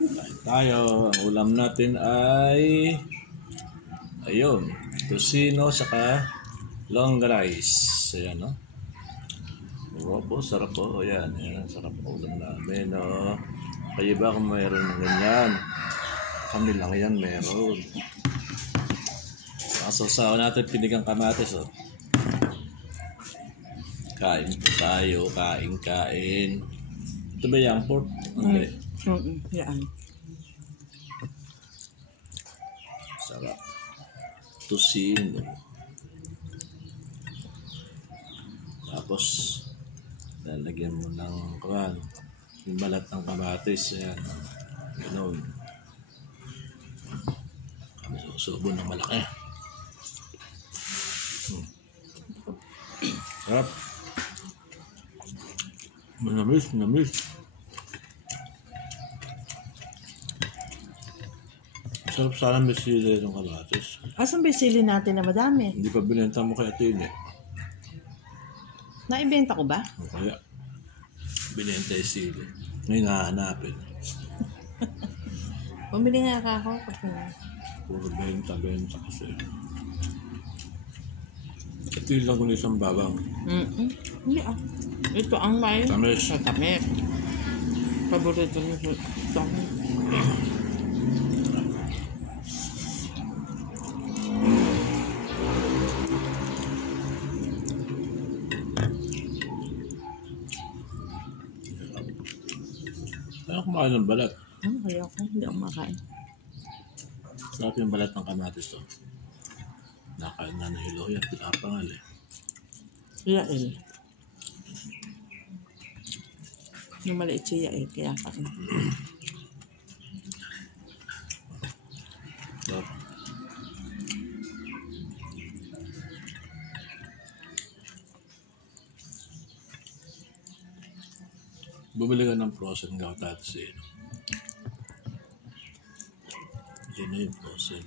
Kain tayo. Ang ulam natin ay ayun, tocino saka longganise. Ayan, no? Oo po, sarap po. Ayan, ayan, sarap po ulam namin, no? Kayo ba kung mayroon ng ganyan? Kami lang yan, meron. Sasaw natin pinigang kamatis, oh. Kain po tayo, kain. Ito ba yung pork? Okay. Yan. Sarap. Tocino. Tapos, lalagyan mo ng kwan, yung balat ng kamatis. Ayan. Ganun. Kami susubo ng malaki. Sarap. Namis. Sarap sana may sili ng kamatis. Asan ba yung sili natin na madami? Hindi pa binenta mo kay Atine. Naibenta ko ba? O kaya, binenta yung sili. Ngayon hahanapin. Bumili nga ako. Puro benta kasi. Ito yung lang kung isang babang. Hindi ah. Ito ang may Tamis. tamis. Paborito niyo sa akin. Ayaw kumain ng balat. Kaya ako. Hindi ako makain. Sarap yung balat ng kamatis to. Nakain na hilo yan. Pinapangal eh. Yael. Yung maliit siya yael. Kaya kain. Sarap. Bumili ka ng frozen kamatis eh. Yan na yung frozen.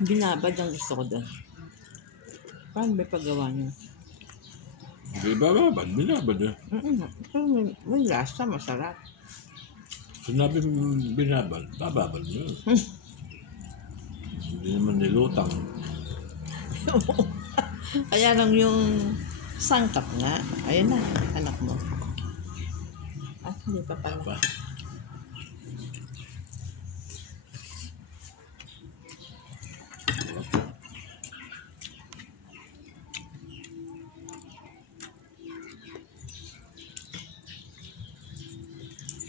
Binabad ang gusto ko doon. Paano ba paggawa niyo? Hindi binabad eh. Pero may lasa, masarap. Sinabi binabal, bababal mo yun. Hindi naman nilutang. Kaya lang yung sangkap nga. Ayun na, anak mo. Ah, hindi pa pala. Pa.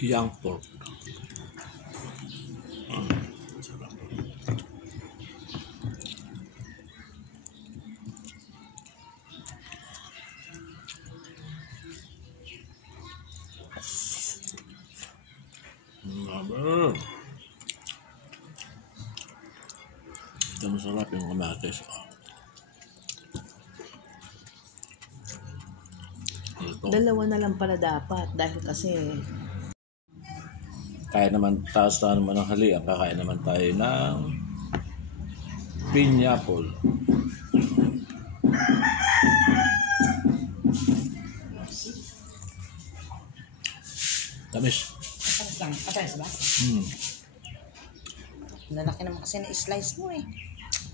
Young pork. Sarap. Ito masarap yung kamatis. Dalawa na lang pala dapat. Dahil kasi Kaya naman, taas na naman ng halian, kakain naman tayo ng pineapple. Tamis. Atas lang. Atas ba? Lalaki naman kasi na-slice mo eh.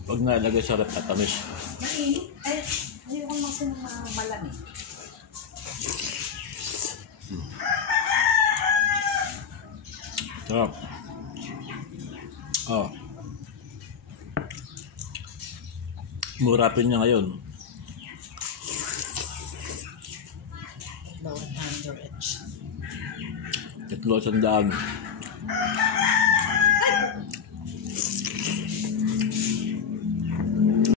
Pag nalagay sa rep, tamis. Mainit. Ay, ayoko naman kasi ng malam eh. Sarap. Oh. Murapin niya ngayon. Bawat 100. 300.